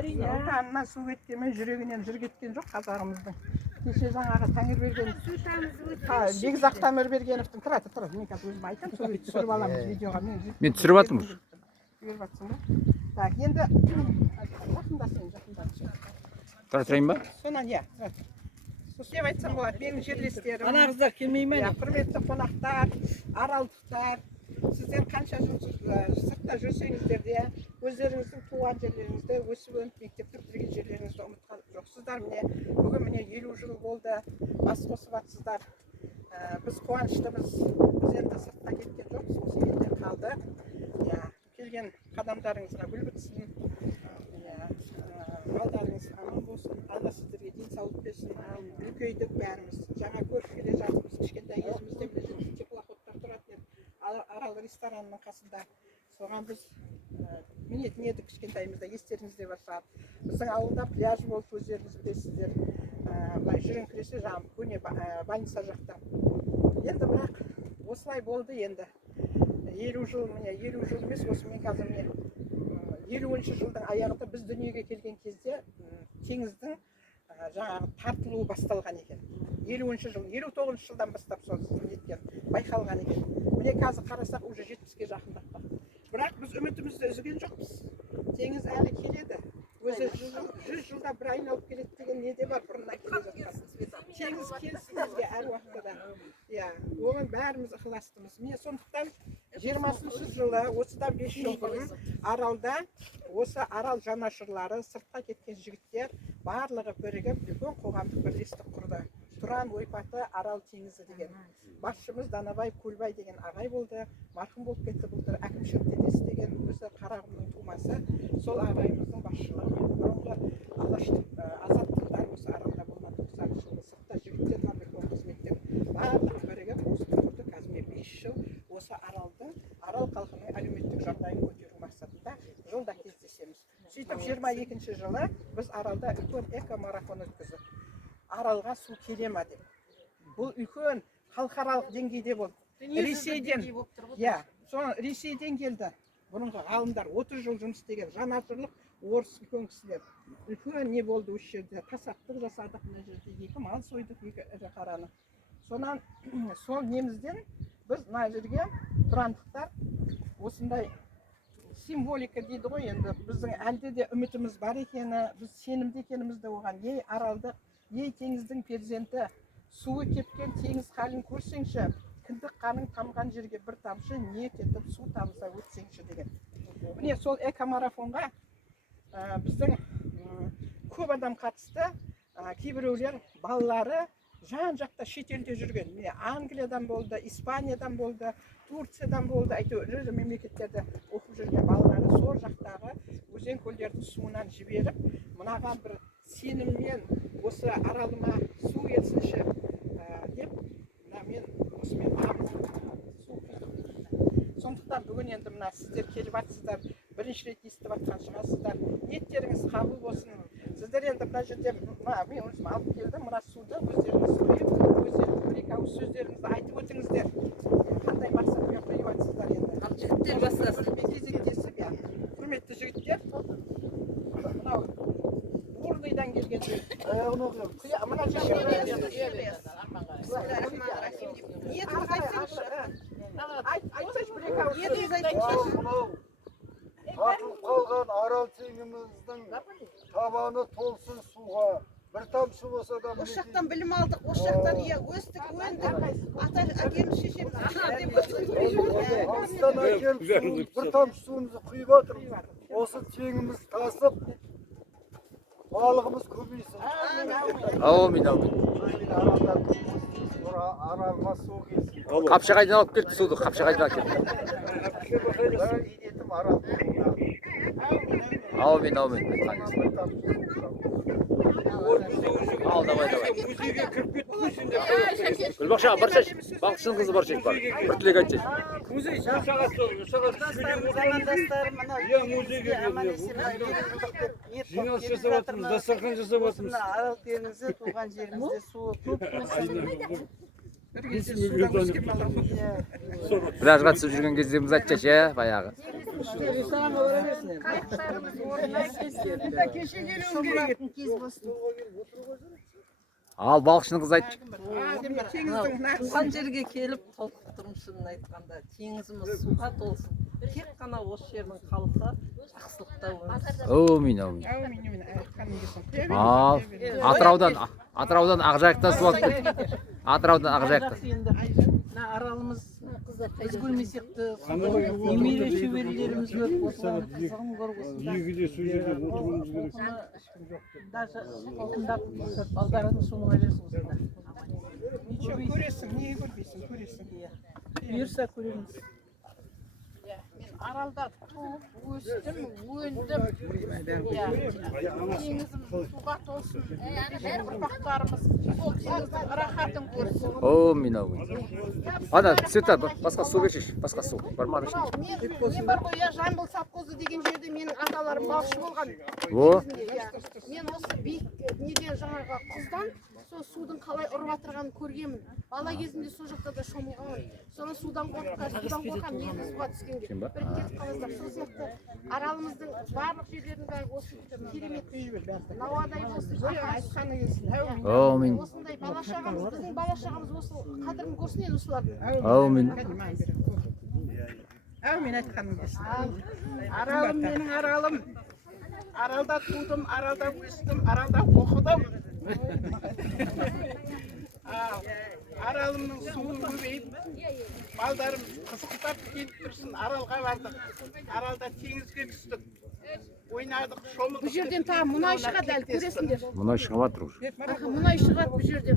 әрине. Отанына су кеткенмен жүрегінен жыр кеткен жоқ қазағымыздың. Кеше жаңағы Тәңірберген Бекзат Тәңірбергеновтың тұр, мен қазір өзім айтамын, сол түсіріп аламыз видеоға. Мен түсіріп жатырмын. Түсіріп жатсың ба? Так, енді жақында сен жақында. Тұрайын ба? Сонан, иә. Деп айтсам болады, менің жерлестерім. Ана қыздар келмей ме? Құрметті қонақтар, аралдықтар, сіздер қанша жыл сыртта жүрсеңіздер де, өздеріңіздің туған жерлеріңізді, өсіп-өніп мектепті бітірген жерлеріңізді ұмытқан жоқсыздар. Міне, бүгін міне 50 жыл болды, бас қосып жатсыздар. Біз қуаныштымыз, біз енді сыртта кеткен жоқпыз, осы елде қалдық. Келген қадамдарыңызға гүл бітсін, малдарыңыз аман болсын, Алла сіздерге денсаулық берсін. Үлкейдік бәріміз, жаңа көріп келе жатырмыз, кішкентай кезімізде міне теплоходтар тұратын еді, Арал ресторанының қасында. Соған біз мінетін едік кішкентайымызда, естеріңізде бар шығар. Біздің ауылда пляж болды, өздеріңіз білесіздер. Былай жүріңкіресе жаңағы көне больница жақта. Енді бірақ осылай болды енді. 50 жыл, міне 50 жыл емес, осы мен қазір міне 50-ші жылдың аяғында біз дүниеге келген кезде теңіздің жаңағы тартылуы басталған екен. 50-ші жыл, 59-ші жылдан бастап сол неткен байқалған екен. Міне қазір қарасақ уже 70-ге жақындап бақ. Бірақ біз үмітімізді үзген жоқпыз. Теңіз әлі келеді. Өзі 100 жылда бір айналып келеді деген неде бар бұрыннан келе жатқан. Теңіз келсін бізге әр уақытта да. Оған бәріміз ықыластымыз. Міне сондықтан 20-шы жылы, осыдан 5 жыл бұрын Аралда, осы Арал жанашырлары, сыртқа кеткен жігіттер барлығы бірігіп, үлкен қоғамдық бірлестік құрды. Тұран ойпаты Арал теңізі деген. Басшымыз Данабай Көлбай деген ағай болды. Марқұм болып кетті, былтыр әкімшілік денесі деген өзі Қарағымның тумасы. Сол ағайымыздың басшылығымен бұрынғы азаттықтар осы Аралда болған 90 жылғы сыртта жігіттер бар үлкен қызметтер. Барлығы бірігіп, осы құрды қазір 5 жыл осы Аралдың, Арал халқының әлеуметтік жағдайын көтеру мақсатында жолда кездесеміз. Сөйтіп 22-ші жылы біз Аралда үлкен эко-марафон өткіздік. Аралға су келе ма деп. Бұл үлкен халықаралық деңгейде болды. Ресейден келді. Бұрынғы ғалымдар 30 жыл жұмыс істеген жанашырлық орыс үлкен кісілер. Үлкен не болды осы жерде? Тасаттық жасадық мына жерде, 2 мал сойдық, 2 ірі қараны. Сонан сол немізден біз мына жерге тұрандықтар осындай символика дейді ғой, енді біздің әлде де үмітіміз бар екені, біз сенімді екенімізді оған. Ей Аралдық, ей теңіздің перзенті, суы кепкен теңіз халін көрсеңші, кіндік қаның тамған жерге бір тамшы, не кетіп су тамса өтсеңші деген. Міне сол эко-марафонға біздің көп адам қатысты, кейбіреулер балалары жан-жақта шетелде жүрген. Міне Англиядан болды, Испаниядан болды, Турциядан болды, әйтеуір ірі мемлекеттерде оқып жүрген балалары сол жақтағы өзен көлдердің суынан жіберіп, мынаған бір сеніммен осы Аралыма су келсінші деп, мен осымен су құйдым. Сондықтан бүгін енді мына сіздер келіп жатсыздар, бірінші рет естіп жатқан шығарсыздар. Ниеттеріңіз қабыл болсын. Сіздер енді мына жерде мен өзім алып келдім, мына суды өздеріңіз құйып, өздеріңіз бір-екі ауыз сөздеріңізді айтып өтіңіздер. Қандай мақсатпен құйып жатсыздар енді? Жігіттер бастасын. Кезектесіп, құрметті жігіттер, мынау Бурныйдан келген жігіт. Мына жерде ниетіңізді айтсаңызшы. Айтсаңызшы бір-екі ауыз. Ниетіңізді айтсаңызшы. Тартылып қалған Арал теңізіміздің табаны толсын суға. Bir tamşı olsa da... Осы жақтан білім алдық, осы жақтан өстік, өндік, әкеміз шешеміз деп Алыстан әкеліп bir tamşı suyumuzu құйып жатырмыз. Осы теңіміз тасып, балығымыз көбейсін. Amin. Аралға су келсін. Қапшағайдан алып келді суды, Қапшағайдан алып келді. Ниетім Арал. Amin. Al davay. Gülbakşa barçaş. Bankçının kızı barçaş var. Bir tilek açacağız. Muzey şaşagat soruyor. Замандастарым Жиналыс жасап жатырмыз, дастархан жасап жатырмыз. Арал теңізі туған жерімізде суы көп болсын. Пляжға түсіп жүрген кездеріміз айтчаш, баяғы. Restoranға бара берсін енді. Қайықтарымыз орнына келсін. Кеше келуім керек еді. Кез болсын. Ал балықшының қызы айтшы. Теңіздің нағыз. Туған жерге келіп толқып тұрмын айтқанда теңізіміз суға толсын. Тек қана осы жердің халқы жақсылықта өмір Әумин, әумин. Әумин, айтқаным келсін. Ал Атыраудан Ақжайықтан су алып келді. Атыраудан Ақжайықтан. енді мына аралымыз біз көрмесек те немере шөберелеріміз көріп осылар қызығын көріп осында даже тыңдап балдарың соңға берсін осында. Ничего, көресің, неге көрмейсің, көресің. Бұйырса көреміз. Мен аралда туып, өстім, өндім. Теңізім суға толсын. Ұрпақтарымыз сол теңіздің рахатын көрсін. Әумин, әумин. Ана, Света, басқа су берші, басқа су. Бар ма? Мен бар ғой, я Жамбыл совхозы деген жерде менің аталарым балықшы болған. О, Мен осы биік неден жаңағы құздан сол судың қалай ұрып жатырғанын көргенмін. Бала кезімде сол жақта да шомылғанмын. Соны судан қорқам, негізі суға түскенге. Бір кетіп қаласыздар. Сол сияқты аралымыздың барлық жерлерінің бәрі осы керемет. Науадай болсын. Айтқаны келсін. әумин. Осындай бала-шағамыз, біздің бала-шағамыз осы қадірін көрсін енді осылардың. Әумин. Әумин, айтқаным келсін. Аралым менің аралым. Аралда тудым, аралда өстім, аралда оқыдым. Аралымның суы көбейіп, балдарым қызықтап келіп тұрсын, аралға бардық. Аралда теңізге түстік. Ойнадық, шомылдық. Бұл жерден тағы мұнай шығады әлі көресіңдер. Мұнай шығып жатыр уже. Мұнай шығады бұл жерден.